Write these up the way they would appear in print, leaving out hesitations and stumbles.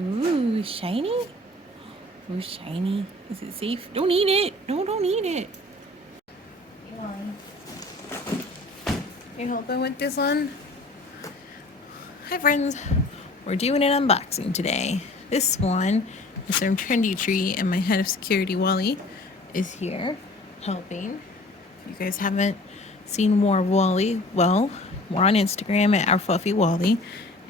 Ooh, shiny? Ooh, shiny. Is it safe? Don't eat it. No, don't eat it. Hey, Wally. You helping with this one? Hi, friends. We're doing an unboxing today. This one is from Trendy Tree, and my head of security, Wally, is here helping. If you guys haven't seen more of Wally, well, we're on Instagram at Our Fluffy Wally,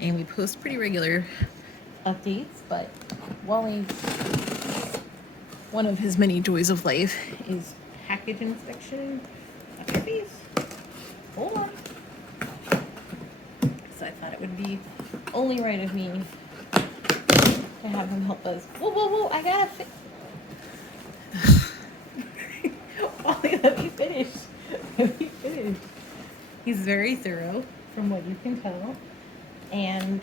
and we post pretty regular updates, but Wally, one of his many joys of life is package inspection. Up your face. Hold on. So I thought it would be only right of me to have him help us. Whoa, whoa, whoa, I gotta Wally, let me finish. Let me finish. He's very thorough, from what you can tell. And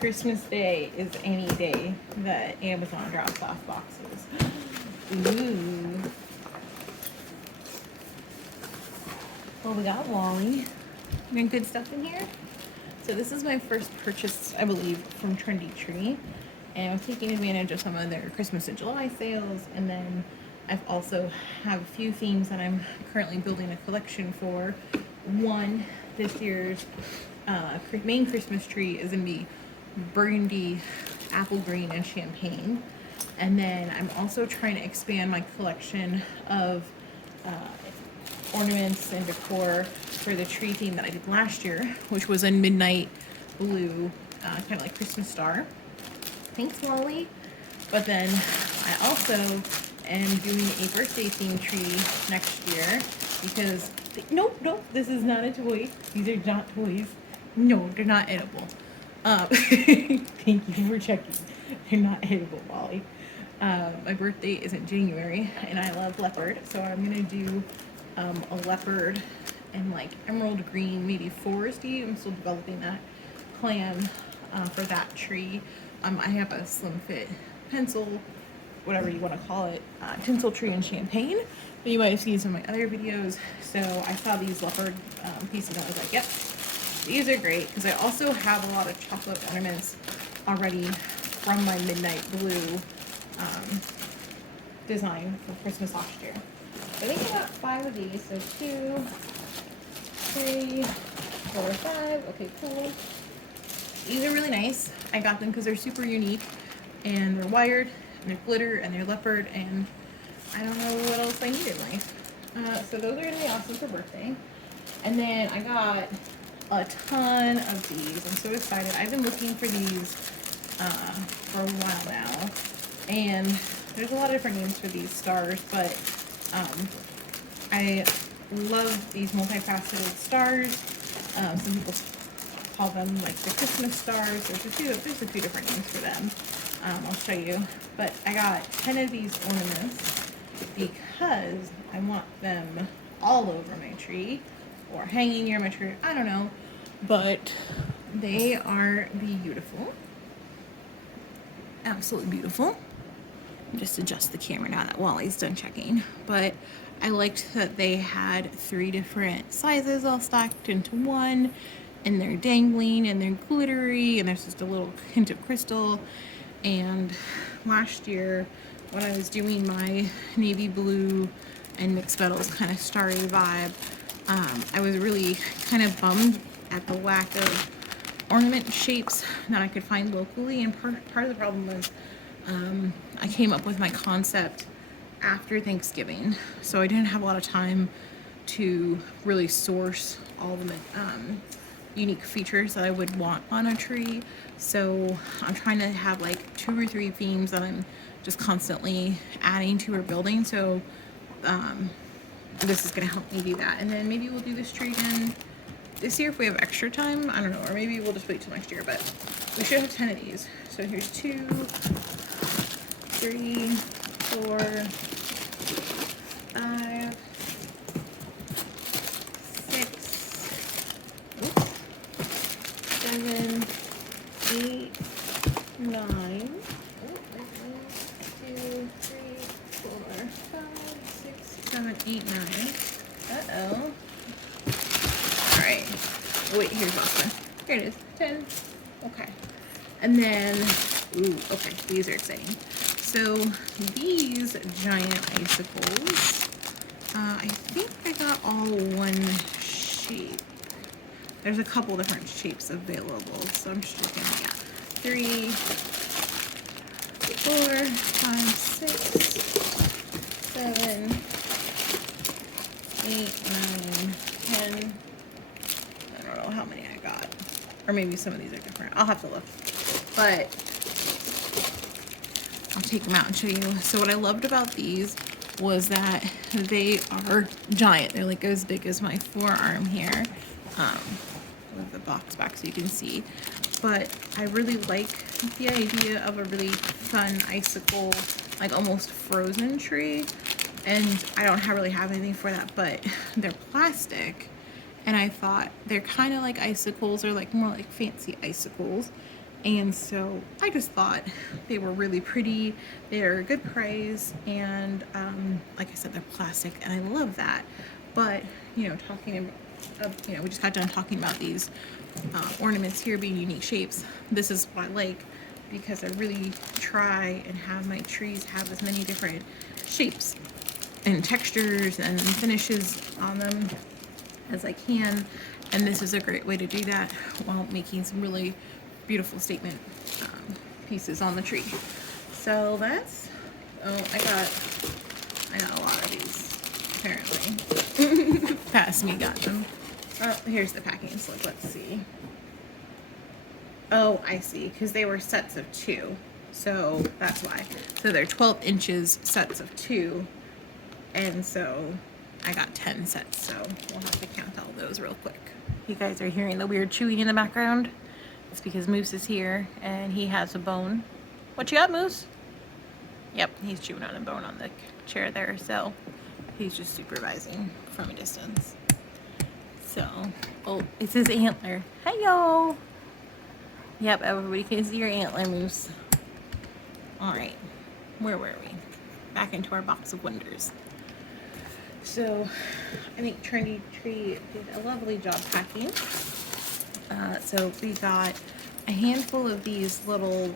Christmas Day is any day that Amazon drops off boxes. Ooh. Well, we got Wally. We got good stuff in here. So this is my first purchase, I believe, from Trendy Tree. And I'm taking advantage of some of their Christmas and July sales. And then I've also have a few themes that I'm currently building a collection for. One, this year's main Christmas tree is going to be burgundy, apple green, and champagne. And then I'm also trying to expand my collection of ornaments and decor for the tree theme that I did last year, which was in midnight blue, kind of like Christmas star. Thanks, Wally. But then I also am doing a birthday themed tree next year because nope, this is not a toy. These are not toys. No, they're not edible. Thank you for checking. They're not edible, Wally. My birthday is in January, and I love leopard, so I'm gonna do a leopard and like emerald green, maybe foresty. I'm still developing that plan for that tree. I have a slim fit pencil, whatever you want to call it, tinsel tree in champagne that you might have seen some of my other videos. So I saw these leopard pieces and I was like, yep, these are great, because I also have a lot of chocolate ornaments already from my midnight blue design for Christmas last year. I think I got 5 of these, so 2, 3, 4, 5. Okay, cool. These are really nice. I got them because they're super unique, and they're wired, and they're glitter, and they're leopard, and I don't know what else I need in life. So those are going to be awesome for birthday. And then I got a ton of these. I'm so excited. I've been looking for these for a while now, and there's a lot of different names for these stars, but I love these multi-faceted stars. Some people call them like the Christmas stars. There's a few different names for them. I'll show you. But I got 10 of these ornaments because I want them all over my tree or hanging near my tree. I don't know. But they are beautiful. Absolutely beautiful. Just adjust the camera now that Wally's done checking. But I liked that they had 3 different sizes all stacked into one, and they're dangling and they're glittery, and there's just a little hint of crystal. And last year when I was doing my navy blue and mixed metals kind of starry vibe, I was really kind of bummed at the lack of ornament shapes that I could find locally. And part of the problem was I came up with my concept after Thanksgiving, so I didn't have a lot of time to really source all the unique features that I would want on a tree. So I'm trying to have like 2 or 3 themes that I'm just constantly adding to or building. So this is gonna help me do that. And then maybe we'll do this tree again this year if we have extra time. I don't know, or maybe we'll just wait till next year, but we should have 10 of these. So here's 2, 3, 4, 5, 6, 7, 8, 9. 2, 3, 4, 5, 6, 7, 8, 9. Uh-oh. Alright. Wait, here's last one. Here it is. 10. Okay. And then, ooh, okay, these are exciting. So these giant icicles, I think I got all one shape. There's a couple different shapes available, so I'm just looking at 3, 4, 5, 6, 7, 8, 9, 10. I don't know how many I got. Or maybe some of these are different. I'll have to look. But I'll take them out and show you. So what I loved about these was that they are giant. They're like as big as my forearm here. With the box back so you can see. But I really like the idea of a really fun icicle, like almost frozen tree. And I don't really have anything for that, but they're plastic. And I thought they're kind of like icicles, or like more like fancy icicles. And so I just thought they were really pretty. They're a good price, and like I said, they're plastic, and I love that. But you know, we just got done talking about these ornaments here being unique shapes. This is what I like, because I really try and have my trees have as many different shapes and textures and finishes on them as I can, and this is a great way to do that while making some really beautiful statement pieces on the tree. So that's, I got a lot of these apparently. Past me got them. Oh, here's the packing slip. Let's see. Oh, I see, because they were sets of 2, so that's why. So they're 12 inches sets of 2, and so I got 10 sets, so we'll have to count all those real quick. You guys are hearing the weird chewing in the background. It's because Moose is here and he has a bone. What you got, Moose? Yep, he's chewing on a bone on the chair there, so he's just supervising from a distance. So, oh, it's his antler. Hey, yo! Yep, everybody can see your antler, Moose. All right, where were we? Back into our box of wonders. So, I think Trendy Tree did a lovely job packing. So we got a handful of these little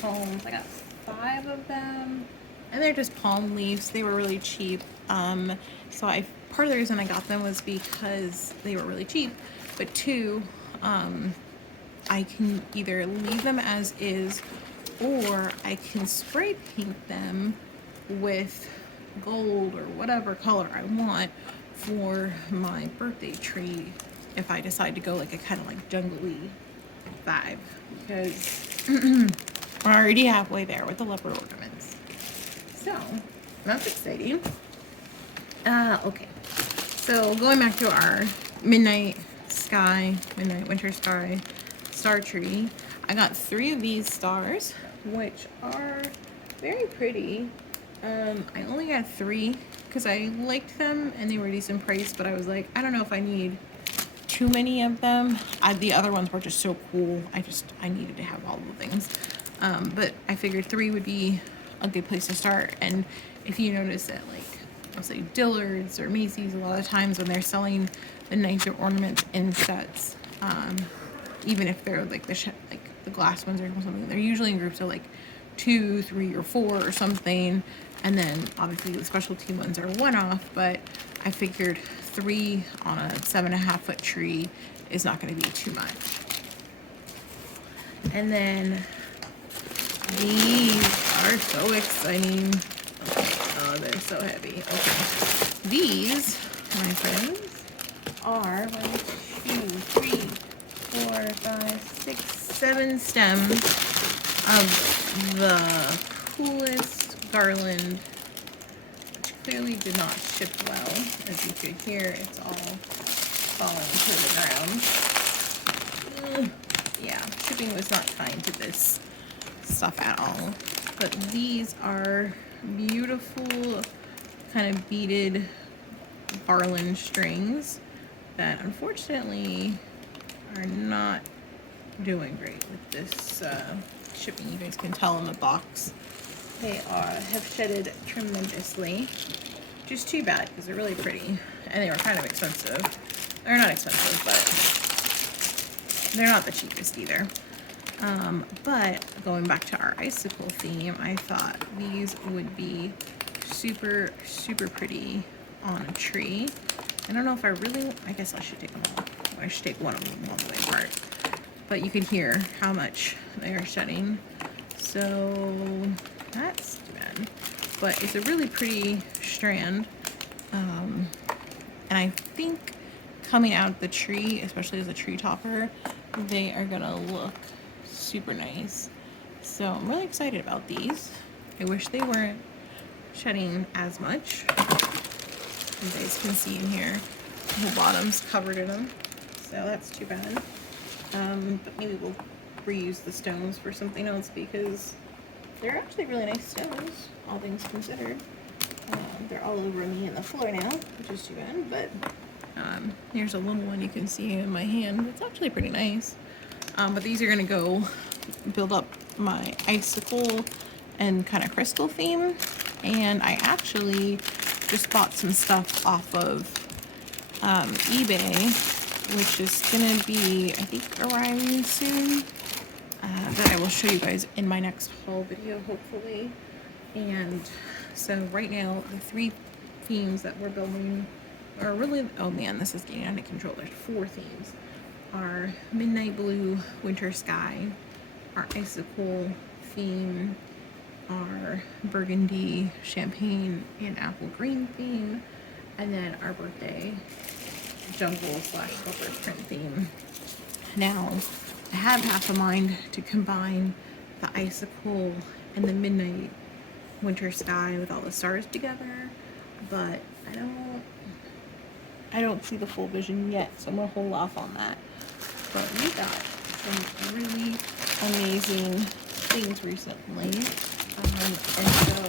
palms. I got 5 of them, and they're just palm leaves. They were really cheap. So part of the reason I got them was because they were really cheap, but 2, I can either leave them as is, or I can spray paint them with gold or whatever color I want for my birthday tree, if I decide to go like a kind of like jungly vibe, because we're already halfway there with the leopard ornaments. So that's exciting. Okay, so going back to our midnight winter sky star tree, I got 3 of these stars, which are very pretty. I only got 3 because I liked them and they were decent price, but I was like, I don't know if I need too many of them. The other ones were just so cool. I needed to have all the things. But I figured 3 would be a good place to start. And if you notice that, like, I'll say Dillard's or Macy's, a lot of times when they're selling the nicer ornaments in sets, even if they're like the glass ones or something, they're usually in groups of like 2, 3, or 4 or something. And then obviously the specialty ones are one-off, but I figured 3 on a 7.5-foot tree is not going to be too much. And then these are so exciting. Okay. Oh, they're so heavy. Okay. These, my friends, are 1, 2, 3, 4, 5, 6, 7 stems of the coolest garland, which clearly did not ship well. As you could hear, it's all falling to the ground. Yeah, shipping was not kind to this stuff at all. But these are beautiful kind of beaded garland strings that unfortunately are not doing great with this shipping. You guys can tell in the box they have shedded tremendously, which is too bad because they're really pretty and they were kind of expensive. They're not expensive, but they're not the cheapest either. But going back to our icicle theme, I thought these would be super, super pretty on a tree. I don't know if I guess I should take them all. I should take one of them all the way apart. But you can hear how much they are shedding. So that's too bad. But it's a really pretty strand. And I think coming out of the tree, especially as a tree topper, they are gonna look super nice. So I'm really excited about these. I wish they weren't shedding as much. You guys can see in here, the whole bottom's covered in them. So that's too bad. But maybe we'll reuse the stones for something else because they're actually really nice stones, all things considered. They're all over me in the floor now, which is too bad, but here's a little one you can see in my hand. It's actually pretty nice. But these are gonna go build up my icicle and kind of crystal theme. And I actually just bought some stuff off of eBay, which is gonna be, I think, arriving soon. That I will show you guys in my next haul video, hopefully. And so right now, the 3 themes that we're building are really, oh man, this is getting out of control. There's 4 themes. Our midnight blue winter sky, our icicle theme, our burgundy champagne and apple green theme, and then our birthday jungle / leopard print theme. Now, I have half a mind to combine the icicle and the midnight winter sky with all the stars together, but I don't see the full vision yet, so I'm gonna hold off on that. But we got some really amazing things recently, and so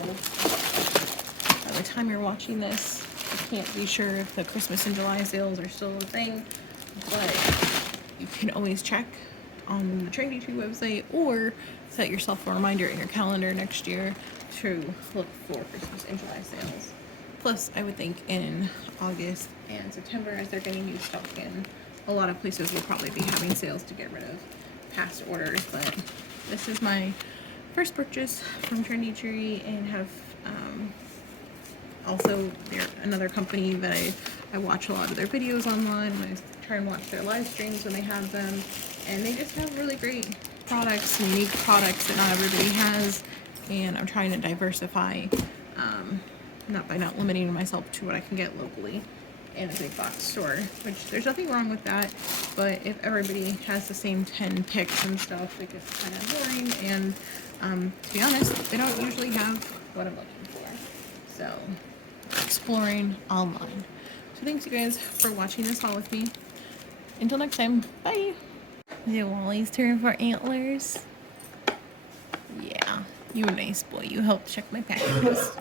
by the time you're watching this, I can't be sure if the Christmas and July sales are still a thing, but you can always check on the Trendy website or set yourself a reminder in your calendar next year to look for Christmas and July sales. Plus, I would think in August and September, as they're getting new stock in, a lot of places will probably be having sales to get rid of past orders. But this is my first purchase from Trendy Tree, and have also, they're another company that I watch a lot of their videos online, and I try and watch their live streams when they have them, and they just have really great products, unique products that not everybody has, and I'm trying to diversify, not limiting myself to what I can get locally in a big box store, which there's nothing wrong with that, but if everybody has the same 10 picks and stuff, it gets kind of boring, and to be honest, they don't usually have what I'm looking for. So, exploring online. So thanks you guys for watching this haul with me. Until next time, bye! Is it Wally's turn for antlers? Yeah, you a nice boy. You helped check my packages.